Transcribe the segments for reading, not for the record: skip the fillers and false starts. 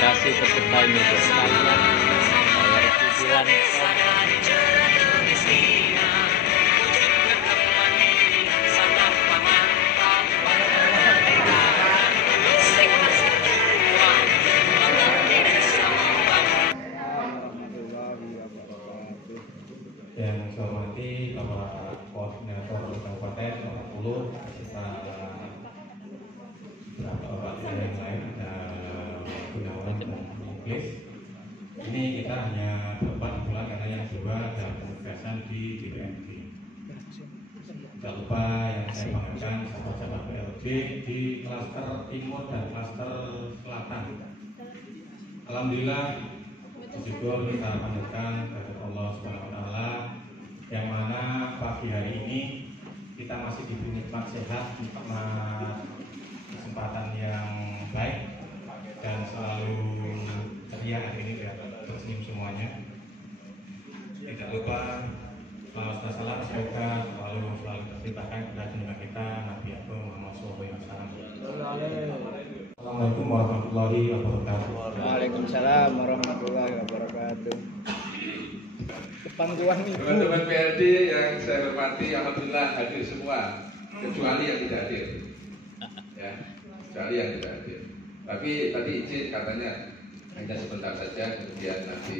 demonstrasi peserta ini sekalian bayar cicilan. Yang saya hormati Bapak Koordinator Kabupaten Bapak Puluh, beserta beberapa Bapak yang lain, Gunawan dan Inggris. Ini kita hanya beberapa bulan karena yang dua ada penugasan di DPMD. Jangan lupa yang saya banggakan sahabat-sahabat PLJ di klaster timur dan klaster selatan. Alhamdulillah, bersyukur kita panjatkan kepada Allah Subhanahu wa Ta'ala, yang mana pagi hari ini kita masih diberi nikmat sehat, nikmat kesempatan yang baik, dan selalu ceria hari ini tersenyum semuanya. Tidak lupa salam semoga selalu terciptakan kepada junjungan kita Nabi Muhammad SAW. Assalamualaikum warahmatullahi wabarakatuh. Waalaikumsalam warahmatullahi wabarakatuh. Pangkuan ibu. Teman-teman PLD yang saya hormati, alhamdulillah hadir semua, kecuali yang tidak hadir. Ya, kecuali yang tidak hadir. Tapi tadi izin katanya hanya sebentar saja, kemudian nanti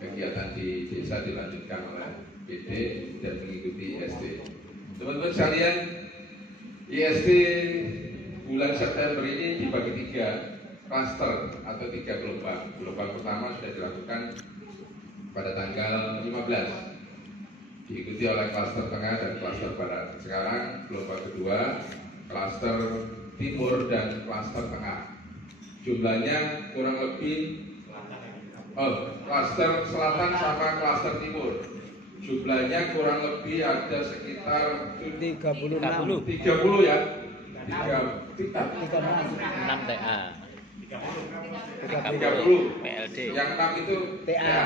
kegiatan di desa dilanjutkan oleh PD dan mengikuti ISD. Teman-teman sekalian, ISD bulan September ini dibagi 3 klaster atau 3 gelombang. Gelombang pertama sudah dilakukan pada tanggal 15, diikuti oleh klaster tengah dan klaster barat. Sekarang gelombang kedua, klaster timur dan klaster tengah. Jumlahnya kurang lebih klaster selatan sama klaster timur. Jumlahnya kurang lebih ada sekitar 30 ya. 6 TA 30 PLD. Yang 6 itu TA.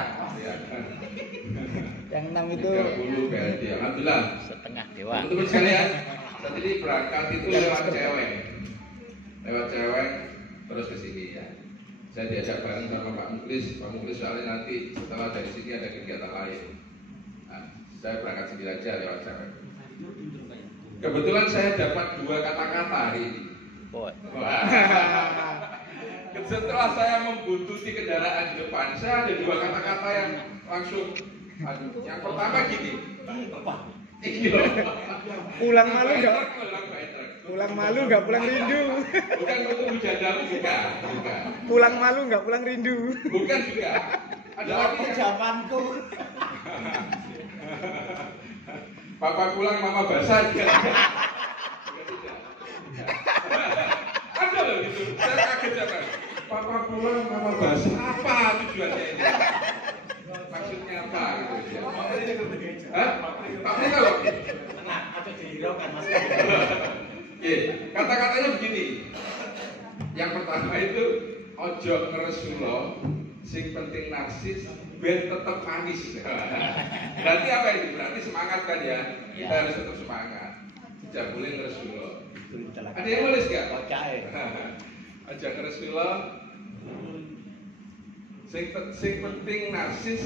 Yang 6 itu 30 PLD. Alhamdulillah. Setengah dewa. Teman-teman sekalian, tadi ini berangkat itu lewat cewek. Lewat cewek terus ke sini ya. Saya diajak bareng sama Pak Muklis soalnya nanti setelah dari sini ada kegiatan lain. Nah, saya berangkat sendiri aja lewat cewek. Kebetulan saya dapat 2 kata-kata hari ini. Setelah saya membuntuti kendaraan di depan, saya ada 2 kata-kata yang langsung. Yang pertama gini. pulang malu nggak? Pulang malu nggak pulang rindu? Bukan untuk bercanda, bukan. Pulang malu nggak pulang rindu? Bukan juga. Ada lagi zamanku. Papa pulang, mama basah juga. Ada loh gitu. Saya kaget apa? Papa pulang, mama basah. Apa tujuannya ini? Maksudnya apa gitu ya? Hah? Pak kalau kata-katanya begini. Yang pertama itu ojo ngeresulo, sing penting narsis, ben tetap manis. Berarti apa itu? Berarti semangat kan ya? Kita harus tetap semangat. Tidak boleh ngeresulo. Ada yang nulis gak? Ojo ngeresulo, sing penting narsis,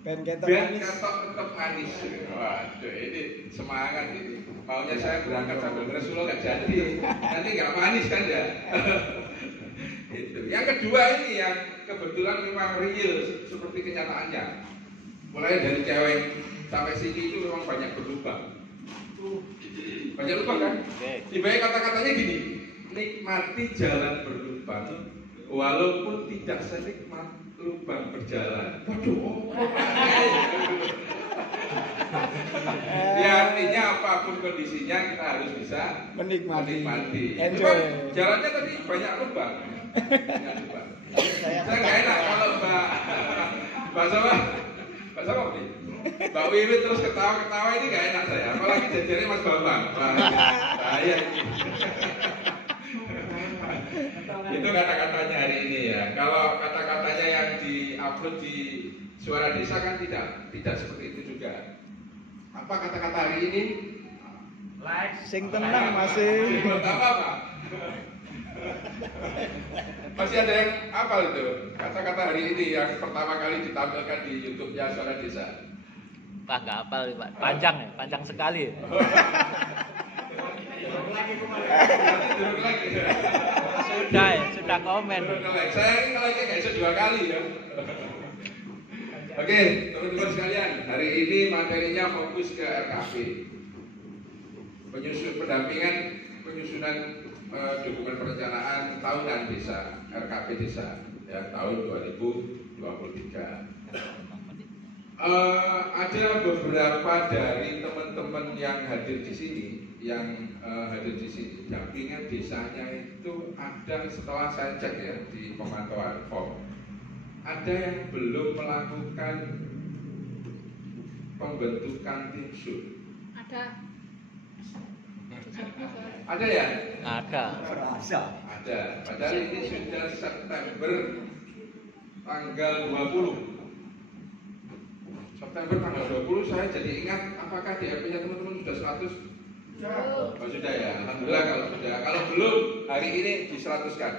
ben ketok tetap manis. Waduh, ini semangat ini. Maunya saya berangkat sambil ngeresulo gak jadi. Nanti gak manis kan ya? Itu. Yang kedua ini yang kebetulan memang real seperti kenyataannya. Mulai dari cewek sampai sini itu memang banyak berlubang. Banyak lubang kan? Ibaratnya kata-katanya gini, nikmati jalan berlubang walaupun tidak senikmat lubang berjalan. Waduh, ya artinya apapun kondisinya kita harus bisa menikmati. Enjoy. Jalannya tadi banyak lubang. Saya nggak enak kalau Mbak Sama Mbak Wiwi terus ketawa-ketawa ini nggak enak saya. Apalagi jajarnya Mas Bambang. Saya ini. Itu kata-katanya hari ini ya. Kalau kata-katanya yang di-upload di Suara Desa kan tidak seperti itu juga. Apa kata-kata hari ini? Sing tenang masih. Pertama apa? Masih ada yang hafal itu kata-kata hari ini yang pertama kali ditampilkan di YouTube-nya Suara Desa? Pak nggak hafal Pak. Panjang ya, panjang sekali. Turun lagi. Sudah ya, sudah komen. Saya ini kalau kayak bisa 2 kali ya. Oke, teman-teman sekalian, hari ini materinya fokus ke RKP. Penyusunan dokumen perencanaan tahunan desa, RKP desa ya tahun 2023. Ada beberapa dari teman-teman yang hadir di sini, dampingan desanya itu ada setelah saya cek ya di pemantauan form, ada yang belum melakukan pembentukan tim sus. Ada ya? Ada. Ada. Padahal ini sudah September tanggal 20. September tanggal 20 saya jadi ingat apakah di RP-nya teman-teman sudah 100? Oh sudah ya, alhamdulillah kalau sudah. Kalau belum, hari ini di-100-kan.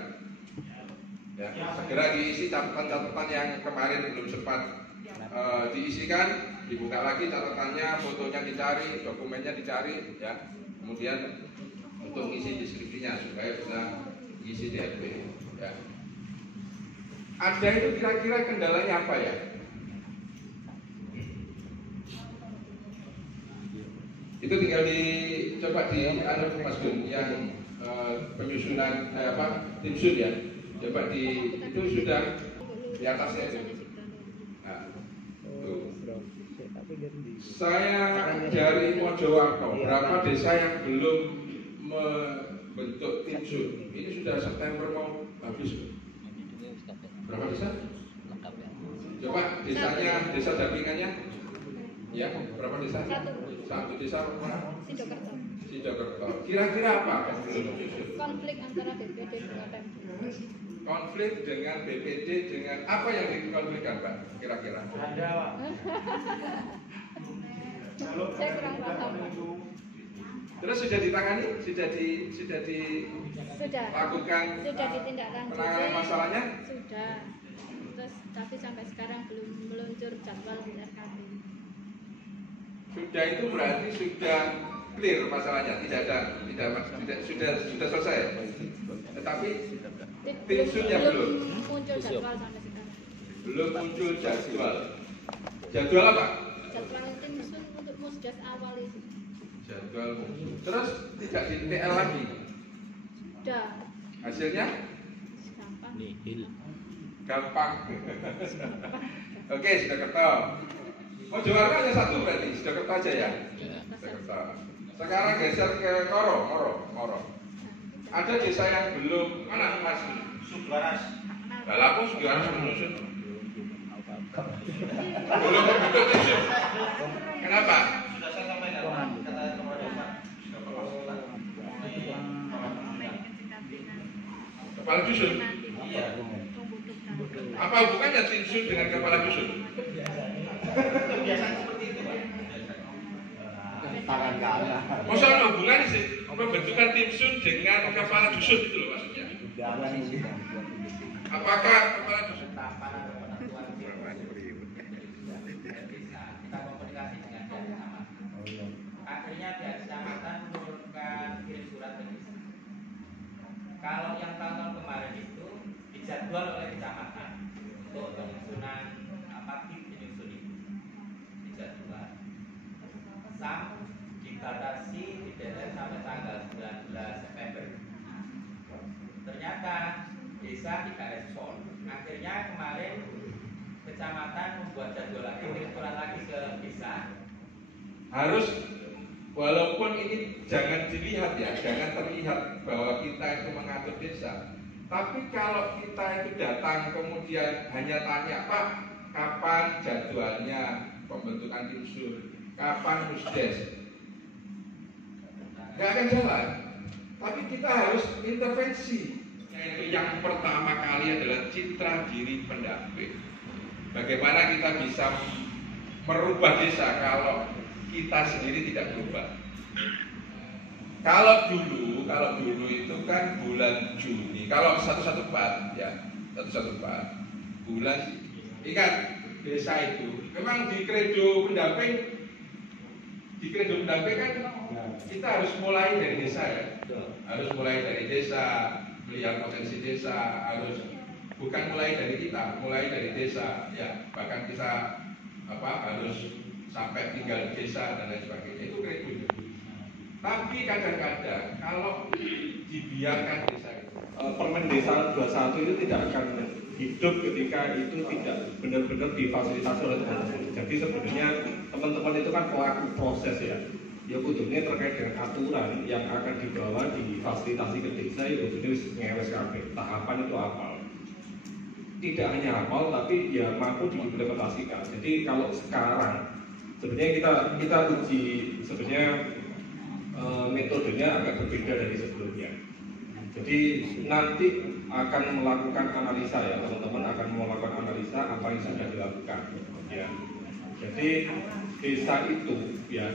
Ya, segera diisi catatan-catatan yang kemarin belum sempat diisikan, dibuka lagi catatannya, fotonya dicari, dokumennya dicari, ya. Kemudian untuk ngisi deskripsinya supaya bisa ngisi DRP. Ya. Ada itu kira-kira kendalanya apa ya? Itu tinggal dicoba Mas Gun yang penyusunan tim sun ya. Coba itu sudah di atasnya itu. Nah, tuh. Saya dari Mojowarto, berapa desa yang belum membentuk tim sun? Ini sudah September mau habis. Berapa desa? Coba desanya, desa dampingannya. Ya, berapa desa? Satu desa mana? Sidokerto. Kira-kira apa? Konflik antara BPD dengan Pemda. Konflik dengan BPD dengan apa yang dikonflikkan, Pak? Kira-kira? Saya kurang paham. Terus sudah ditangani? Sudah Sudah ditindaklanjuti. penanganan masalahnya? Sudah. Terus tapi sampai sekarang belum meluncur jadwal di RKP. Sudah itu berarti sudah clear masalahnya, sudah selesai. Tetapi tim sunnya belum muncul jadwal sampai sekarang. Belum muncul jadwal. Jadwal apa? Jadwal tim sun untuk musdas awal itu. Jadwal muncul. Terus tidak di TL lagi. Sudah. Hasilnya? Gampang. Nihil. Gampang. Oke, sudah ketol. Mojowarto hanya satu berarti, sudah ketol aja ya? Sudah ketol. Sekarang geser ke Ngoro. Ada desa yang belum, mana Mas? Subaras. Lalu Subaras menyusun. Belum membentuk tim. Kenapa? Sudah saya sampaikan kata kepala desa. Kepala dusun. Iya. Apa hubungannya tim sun dengan kepala dusun? Kebiasaan seperti itu, Pak. Tangan kanan. Masa ada hubungannya sih pembentukan tim sun dengan kepala dusun itu loh maksudnya? Apakah kepala dusun? Kita komunikasi dengan pihak kecamatan. Akhirnya pihak kecamatan menurunkan kirim surat ke desa. Kalau yang tahun-tahun kemarin itu dijadwal oleh kecamatan untuk penyusunan tim penyusun itu dijadwal. Dibatasi di deadline sampai tanggal 19 September. Ternyata desa tidak respon. Akhirnya kemarin kecamatan membuat jadwal lagi, kirim surat lagi ke desa. Harus walaupun ini jangan dilihat ya, jangan terlihat bahwa kita itu mengatur desa. Tapi kalau kita itu datang kemudian hanya tanya, Pak, kapan jadwalnya pembentukan tim sur? Kapan musdes? Gak akan jalan. Tapi kita harus intervensi. Yaitu yang pertama kali adalah citra diri pendamping. Bagaimana kita bisa merubah desa kalau kita sendiri tidak berubah? Kalau dulu itu kan bulan Juni, kalau 114 ya, 114 bulan, ingat desa itu memang di kredo pendamping kan kita harus mulai dari desa ya, harus mulai dari desa, melihat potensi desa, bukan mulai dari kita, mulai dari desa ya, bahkan kita harus sampai tinggal di desa dan lain sebagainya, itu kredo. Tapi kadang-kadang kalau dibiarkan desa itu, Permen Desa 21 itu tidak akan hidup ketika itu tidak benar-benar difasilitasi oleh teman-teman. Jadi sebenarnya teman-teman itu kan pelaku proses ya. Ya kudune terkait dengan aturan yang akan dibawa difasilitasi ke desa ya kudune wis ngewes kabeh. Tahapan itu hafal. Tidak hanya hafal tapi ya mampu diimplementasikan. Jadi kalau sekarang sebenarnya kita uji sebenarnya metodenya agak berbeda dari sebelumnya. Jadi nanti akan melakukan analisa ya, teman-teman akan melakukan analisa apa yang sudah dilakukan. Ya. Jadi desa itu ya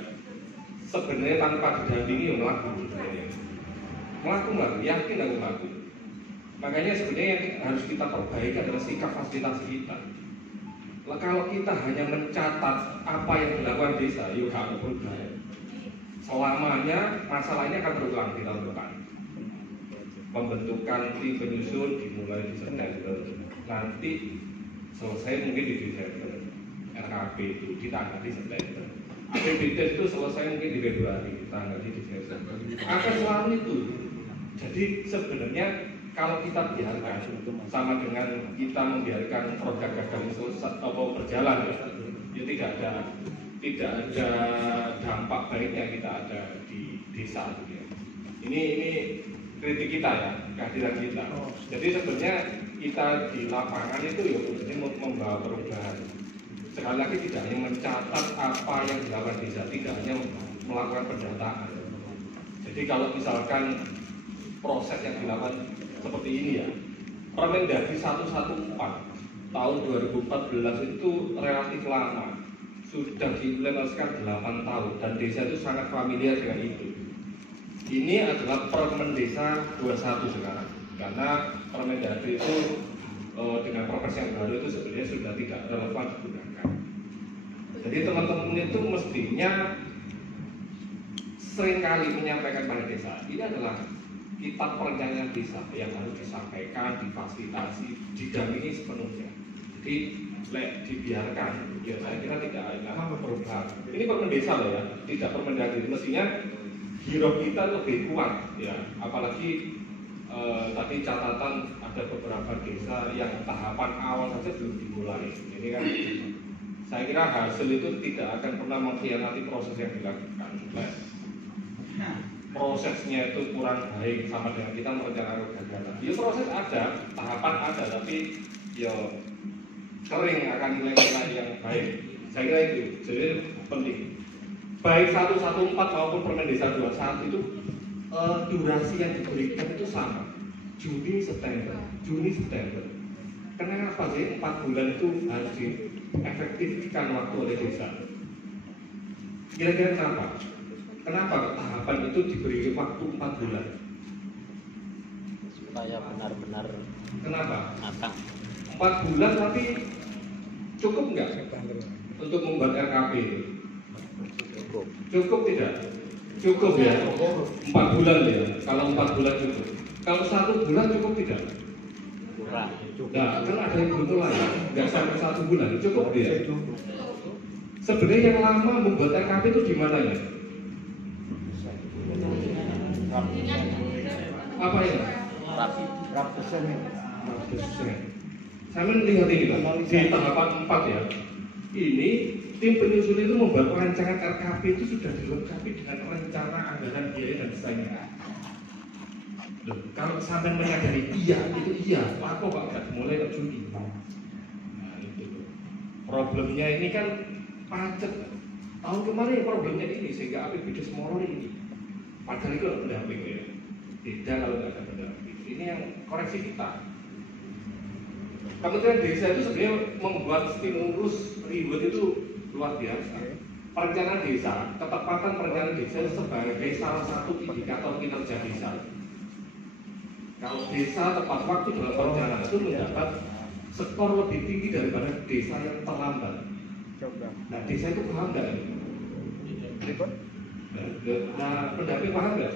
sebenarnya tanpa didampingi melaku sebenarnya. Melaku, yakin aku melaku. Makanya sebenarnya yang harus kita perbaiki adalah sikap fasilitasi kita. Nah, kalau kita hanya mencatat apa yang dilakukan desa, yuk gak ada perubahan. Selamanya masalah ini akan berulang di tahun depan. Pembentukan tim penyusun dimulai di September, nanti selesai mungkin di Desember. RKP itu ditangani September. APBD itu selesai mungkin di Februari, ditangani di Desember. Akan selalu itu. Jadi sebenarnya kalau kita biarkan sama dengan kita membiarkan program gagal atau berjalan ya tidak ada dampak baiknya kita ada di desa ya. Ini kritik kita ya, kehadiran kita. Jadi sebenarnya kita di lapangan itu ya ini membawa perubahan. Sekali lagi tidak hanya mencatat apa yang dilakukan desa, tidak hanya melakukan pendataan. Jadi kalau misalkan proses yang dilakukan seperti ini ya, Permendagri 114 tahun 2014 itu relatif lama, sudah diimplementasikan 8 tahun dan desa itu sangat familiar dengan itu. Ini adalah Permen Desa 21 sekarang, karena Permendagri itu dengan Perpres yang baru itu sebenarnya sudah tidak relevan digunakan. Jadi teman-teman itu mestinya seringkali menyampaikan pada desa, ini adalah kitab perencanaan desa yang harus disampaikan, difasilitasi, didampingi sepenuhnya. Jadi dibiarkan, ya saya kira tidak ada perubahan. Ini Permen Desa loh ya, tidak Permendagri. Mestinya hero kita lebih kuat ya, apalagi tadi catatan ada beberapa desa yang tahapan awal saja belum dimulai. Ini kan saya kira hasil itu tidak akan pernah mengkhianati proses yang dilakukan. Prosesnya itu kurang baik sama dengan kita merencanakan kegagalan. Ya proses ada, tahapan ada, tapi ya sering akan nilai-nilai yang baik. Saya kira itu jadi penting. Baik 114 maupun Permen Desa 21 itu durasi yang diberikan itu sama, Juni September. Kenapa sih 4 bulan itu harus diefektifkan waktu oleh desa? Kira-kira kenapa? Kenapa tahapan itu diberi waktu 4 bulan? Supaya benar-benar Kenapa? matang. 4 bulan tapi cukup nggak untuk membuat RKP itu? Cukup tidak? Cukup ya? 4 bulan ya? Kalau 4 bulan cukup. Kalau 1 bulan cukup tidak? Kurang. Nah, kan ada yang belum mulai, nggak sampai 1 bulan, cukup dia. Sebenarnya yang lama membuat RKP itu di mana ya? Apa ya? Ratusan. Saya melihat ini Pak, di tahapan 4 ya. Ini tim penyusun itu membuat rancangan RKP itu sudah dilengkapi dengan rencana anggaran biaya dan desainnya. Loh, kalau sampai menyadari itu iya, apa Pak nggak mulai ke Juni? Nah itu problemnya ini kan pacet. Tahun kemarin problemnya ini sehingga APBD Semoro ini. Padahal itu ada pendamping ya. Beda kalau nggak ada pendamping. Ini yang koreksi kita. Kementerian Desa itu sebenarnya membuat stimulus ribet itu luar biasa. perencanaan desa, ketepatan perencanaan desa sebagai salah satu indikator kinerja desa. Kalau desa tepat waktu dalam perencanaan itu mendapat skor lebih tinggi daripada desa yang terlambat. Nah, desa itu paham nggak? Nah, pendamping paham nggak?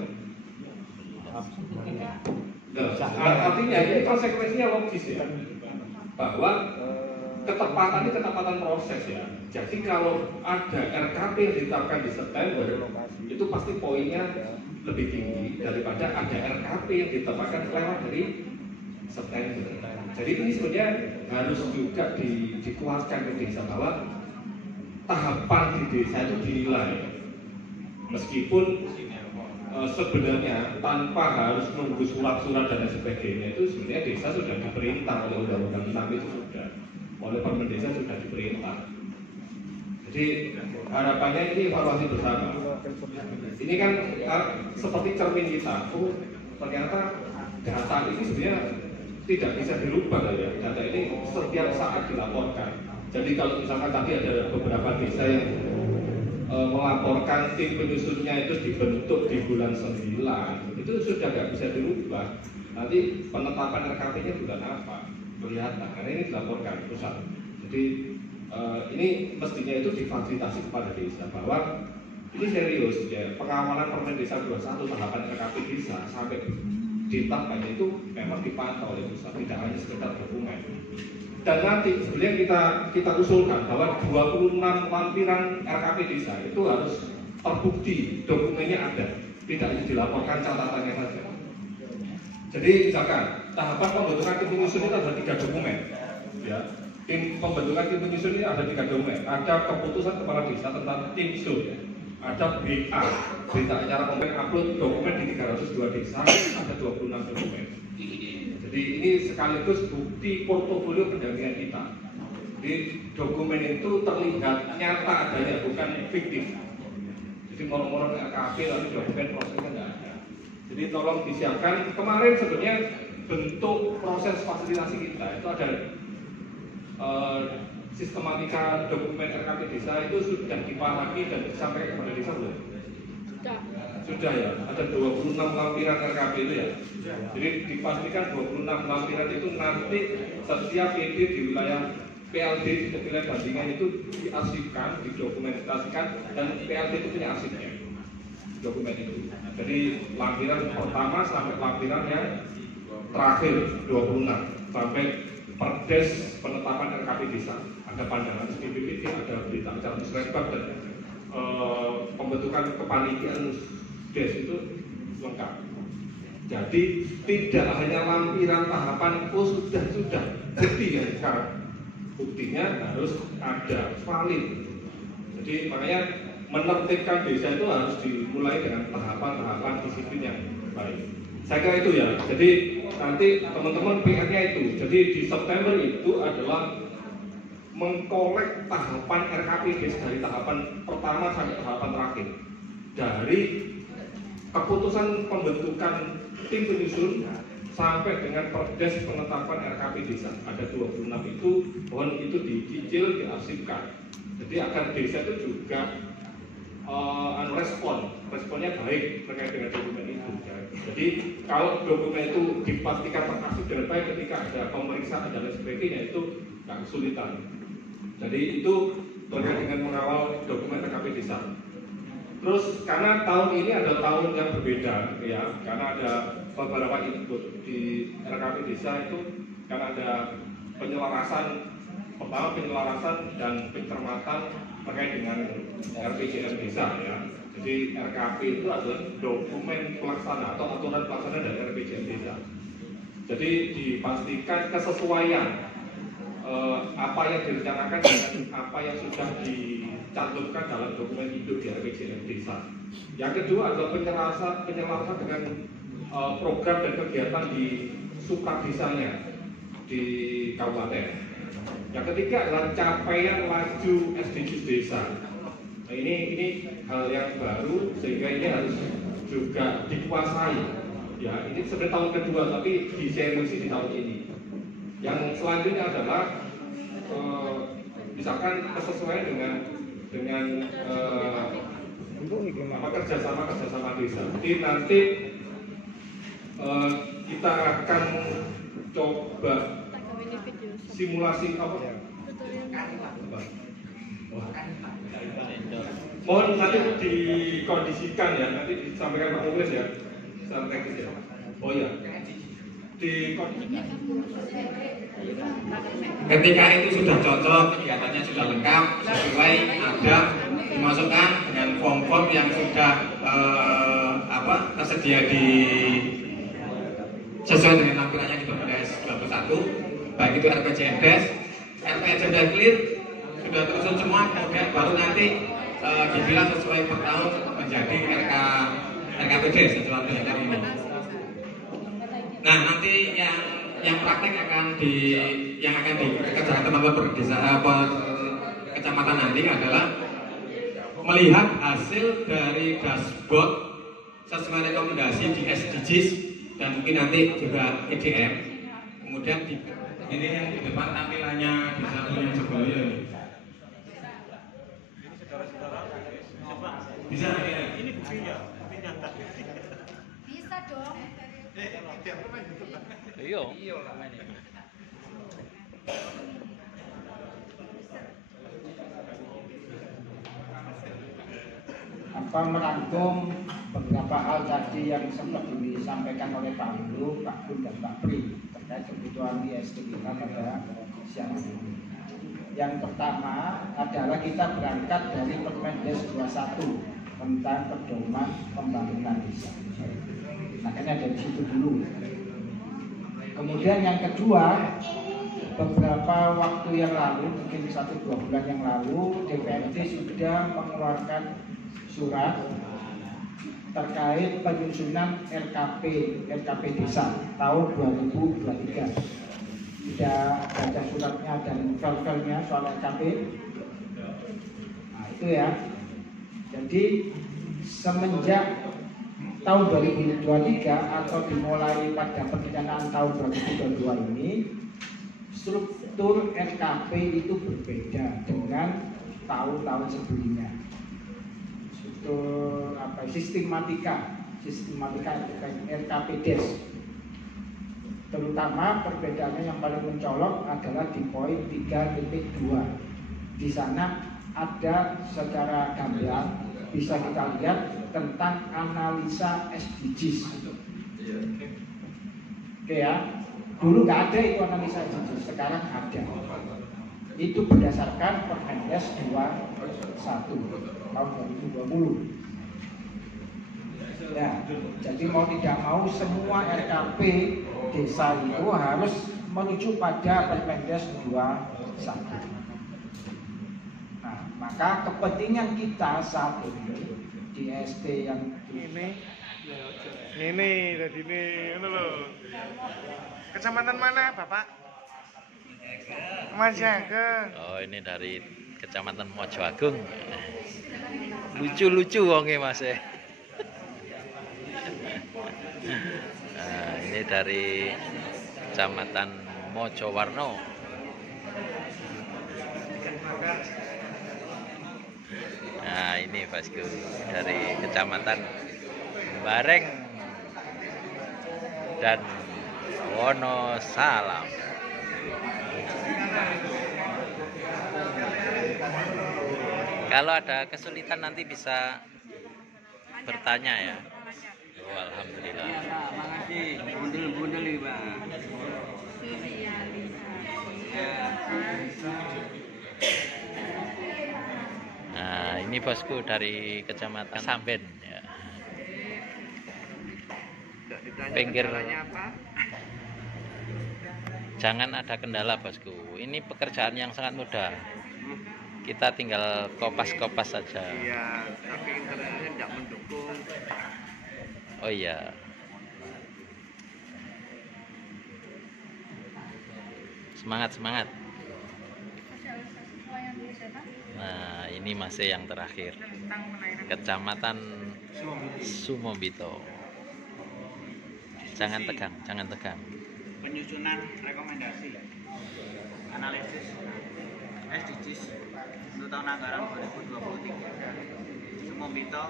Nah, artinya ini konsekuensinya logis ya, bahwa ketepatan ini ketepatan proses ya. Jadi kalau ada RKP yang ditetapkan di September, itu pasti poinnya lebih tinggi daripada ada RKP yang ditetapkan lewat dari September. Jadi ini sebenarnya harus juga dikuatkan ke desa bahwa tahapan di desa itu dinilai, meskipun sebenarnya tanpa harus menunggu surat-surat dan sebagainya, itu sebenarnya desa sudah diperintah oleh undang-undang 6 itu sudah, oleh Permendesa sudah diperintah. Jadi harapannya ini evaluasi bersama. Ini kan seperti cermin kita. Oh, ternyata data ini sebenarnya tidak bisa dirubah ya. Data ini setiap saat dilaporkan. Jadi kalau misalkan tadi ada beberapa desa yang melaporkan tim penyusunnya itu dibentuk di bulan 9, itu sudah nggak bisa dirubah. Nanti penetapan RKP-nya bulan apa? Kelihatan, karena ini dilaporkan pusat. Jadi ini mestinya itu difasilitasi kepada desa bahwa ini serius ya, pengawalan Permendesa 21 tahapan RKP desa sampai ditetapkannya itu memang dipantau oleh pusat, tidak hanya sekedar dokumen. Dan nanti sebenarnya kita usulkan bahwa 26 lampiran RKP desa itu harus terbukti dokumennya ada, tidak hanya dilaporkan catatannya saja. Jadi misalkan tahapan pembentukan tim penyusun itu ada 3 dokumen, ya. Tim pembentukan tim penyusun ini ada 3 dokumen. Ada keputusan kepala desa tentang tim sul, ada BA, berita acara pemimpin upload dokumen di 302 desa, ada 26 dokumen. Jadi ini sekaligus bukti portofolio pendampingan kita. Jadi dokumen itu terlihat nyata adanya, bukan fiktif. Jadi ngomong-ngomong RKP lalu dokumen prosesnya nggak ada. Jadi tolong disiapkan. Kemarin sebenarnya bentuk proses fasilitasi kita itu ada sistematika dokumen RKP desa itu sudah dipahami dan disampaikan kepada desa belum? Sudah ya, ada 26 lampiran RKP itu ya. Jadi dipastikan 26 lampiran itu nanti setiap PD di wilayah PLD di wilayah bandingan itu diarsipkan, didokumentasikan, dan PLD itu punya arsipnya dokumen itu. Jadi lampiran pertama sampai lampiran yang terakhir 26 sampai perdes penetapan RKP desa. Ada pandangan BPPD, ada berita acara musresbab dan pembentukan kepanitiaan des itu lengkap. Jadi tidak hanya lampiran tahapan, oh sudah bukti ya sekarang. Buktinya harus ada valid. Jadi makanya menertibkan desa itu harus dimulai dengan tahapan-tahapan disiplin yang baik. Saya kira itu ya. Jadi nanti teman-teman PR-nya itu. Jadi di September itu adalah mengkolek tahapan RKP desa dari tahapan pertama sampai tahapan terakhir. Dari keputusan pembentukan tim penyusun sampai dengan perdes penetapan RKP desa. Ada 26 itu, mohon itu dicicil, diarsipkan. Jadi agar desa itu juga responnya baik terkait dengan dokumen itu. Jadi kalau dokumen itu dipastikan terarsip dengan baik ketika ada pemeriksaan dan lain sebagainya itu nggak kesulitan. Jadi itu terkait dengan mengawal dokumen RKP desa. Terus karena tahun ini ada tahun yang berbeda ya, karena ada beberapa input di RKP desa itu, karena ada penyelarasan, pertama penyelarasan dan pencermatan terkait dengan RPJM desa ya. Jadi RKP itu adalah dokumen pelaksana atau aturan pelaksana dari RPJM desa. Jadi dipastikan kesesuaian apa yang direncanakan dengan apa yang sudah dicantumkan dalam dokumen induk di RPJM desa. Yang kedua adalah penyelarasan dengan program dan kegiatan di supradesanya di kabupaten. Yang ketiga adalah capaian laju SDGs desa. Nah, ini hal yang baru sehingga ini harus juga dikuasai. Ya, ini sebenarnya tahun kedua tapi diseriusi di tahun ini. Yang selanjutnya adalah misalkan kesesuaian dengan dengan Untuk iki Mas. kerjasama desa. Jadi nanti kita akan coba Tak gawe ini video. simulasi apa? Tutorial. Mohon nanti dikondisikan ya, nanti disampaikan Pak Muklis ya, secara teknis ya. Oh ya, ketika itu sudah cocok, kegiatannya sudah lengkap, sesuai, ada dimasukkan dengan form-form yang sudah tersedia di sesuai dengan lampirannya di BPDS 21, baik itu RPJMDes, RPJMDes clear, sudah tersusun semua, kemudian baru nanti dibilang sesuai per tahun menjadi RKPDes sesuatu yang ini. Nah nanti yang praktek akan dikerjakan teman-teman kecamatan nanti adalah melihat hasil dari dashboard sesuai rekomendasi di SDGs dan mungkin nanti juga EDM. Kemudian ini yang di depan tampilannya di satu yang sebelumnya. Bisa ya? Ini buktinya, ini nyata. Bisa dong. Iya. Merangkum beberapa hal tadi yang sempat disampaikan oleh Pak Windu, Pak Kun dan Pak Pri terkait kebutuhan ISD kita pada siang ini. Yang pertama adalah kita berangkat dari Permendes 21 tentang pedoman pembangunan desa. Makanya dari situ dulu. Kemudian yang kedua, beberapa waktu yang lalu, mungkin 1-2 bulan yang lalu, DPRD sudah mengeluarkan surat terkait penyusunan RKP desa tahun 2023. Tidak baca suratnya dan file-filenya soal RKP. Nah itu ya. Jadi semenjak tahun 2023 atau dimulai pada perencanaan tahun 2022 ini, struktur RKP itu berbeda dengan tahun-tahun sebelumnya. Struktur sistematika RKPDes. Terutama perbedaannya yang paling mencolok adalah di poin 3.2. Di sana ada secara gamblang bisa kita lihat tentang analisa SDGs. Oke ya, dulu nggak ada itu analisa SDGs, sekarang ada. Itu berdasarkan Permendes 21 tahun 2020. Ya, jadi mau tidak mau semua RKP desa itu harus menuju pada Permendes 21. Nah, maka kepentingan kita saat ini di SD yang ini tadi ini loh. Kecamatan mana, Bapak? Mas Jaga. Oh, ini dari Kecamatan Mojo Agung. Lucu-lucu wonge Mas. Nah, ini dari Kecamatan Mojowarno. Nah, ini Bosku dari Kecamatan Bareng dan Wonosalam. Kalau ada kesulitan nanti bisa bertanya ya. Oh, alhamdulillah. Makasih. Bundel-bundel nih, Bang. Nah, ini bosku dari Kecamatan Samben ya. Pinggir. Jangan ada kendala bosku. Ini pekerjaan yang sangat mudah. Kita tinggal kopas-kopas saja. Iya, tapi internetnya tidak mendukung. Oh iya. Semangat, semangat. Nah, ini masih yang terakhir. Kecamatan Sumombito. Jangan tegang, jangan tegang. Penyusunan rekomendasi analisis SDG SDGs untuk tahun anggaran 2023. Sumobito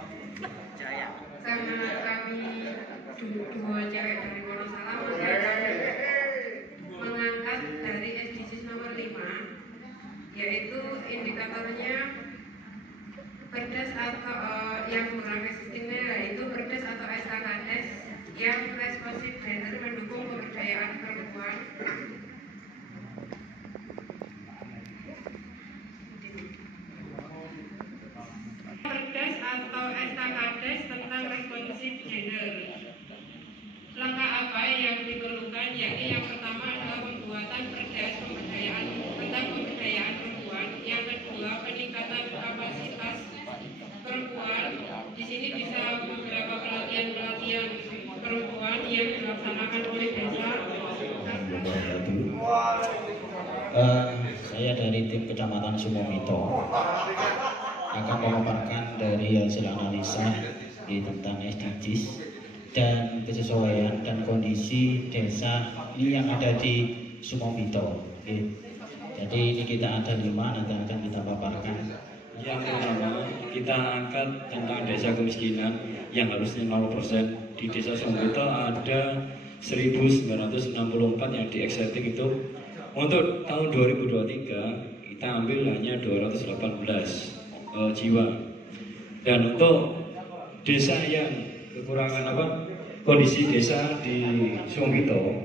Jaya. Karena kami dua cewek dari Wonosalam, maka kami mengangkat dari SDGs nomor 5, yaitu indikatornya perdes atau yang kurang existingnya, yaitu perdes atau SKKDes yang responsif gender mendukung pemberdayaan perempuan. Perdes atau SKKDes tentang responsif gender. Langkah apa yang diperlukan? Yakni yang pertama adalah pembuatan perdes pemberdayaan tentang pemberdayaan perempuan. Yang kedua, peningkatan kapasitas perempuan. Di sini bisa beberapa pelatihan perempuan yang dilaksanakan oleh desa. Saya dari tim Kecamatan Sumobito akan memaparkan dari hasil analisa tentang SDGs dan kesesuaian dan kondisi desa ini yang ada di Sumobito. Jadi ini kita ada 5, nanti akan kita paparkan. Yang pertama kita angkat tentang desa kemiskinan yang harusnya 0%. Di desa Sumobito ada 1964 yang di exciting itu. Untuk tahun 2023 kita ambil hanya 218 jiwa. Dan untuk desa yang kekurangan kondisi desa di Sumobito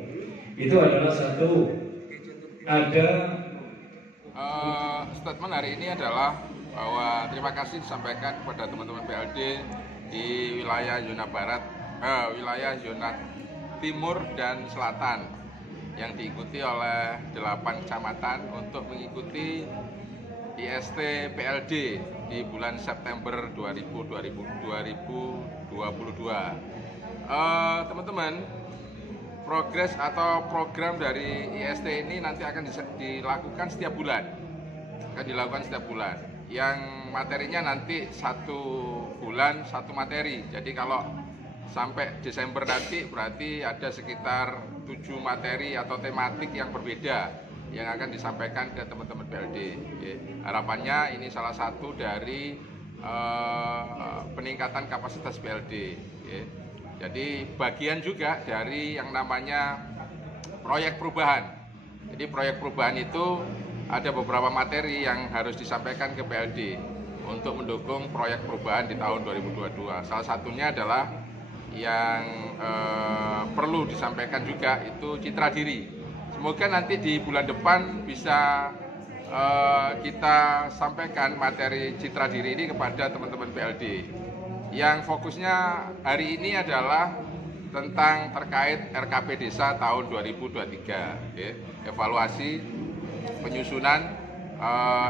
itu adalah satu, ada statement hari ini adalah bahwa terima kasih disampaikan kepada teman-teman PLD di wilayah zona barat, wilayah zona timur dan selatan yang diikuti oleh 8 kecamatan untuk mengikuti IST PLD di bulan September 2022. Teman-teman, progres atau program dari IST ini nanti akan dilakukan setiap bulan. Yang materinya nanti 1 bulan 1 materi. Jadi kalau sampai Desember nanti berarti ada sekitar 7 materi atau tematik yang berbeda yang akan disampaikan ke teman-teman PLD. Harapannya ini salah satu dari peningkatan kapasitas PLD. Jadi bagian juga dari yang namanya proyek perubahan. Jadi proyek perubahan itu ada beberapa materi yang harus disampaikan ke PLD untuk mendukung proyek perubahan di tahun 2022. Salah satunya adalah yang perlu disampaikan juga itu citra diri. Semoga nanti di bulan depan bisa kita sampaikan materi citra diri ini kepada teman-teman PLD. Yang fokusnya hari ini adalah tentang terkait RKP Desa tahun 2023, evaluasi penyusunan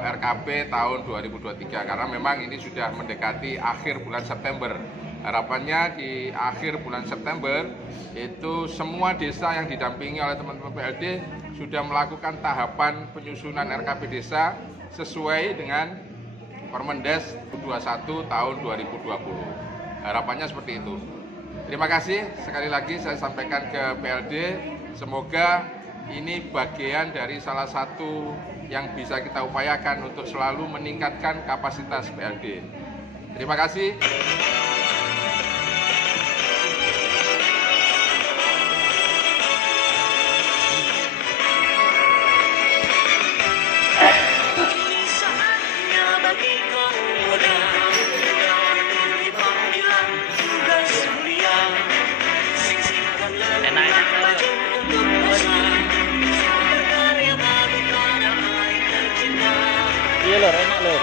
RKP tahun 2023, karena memang ini sudah mendekati akhir bulan September. Harapannya di akhir bulan September itu semua desa yang didampingi oleh teman-teman PLD sudah melakukan tahapan penyusunan RKP Desa sesuai dengan Permendes 21 tahun 2020. Harapannya seperti itu. Terima kasih sekali lagi saya sampaikan ke PLD. Semoga ini bagian dari salah satu yang bisa kita upayakan untuk selalu meningkatkan kapasitas PLD. Terima kasih. Iya lho, enak lho.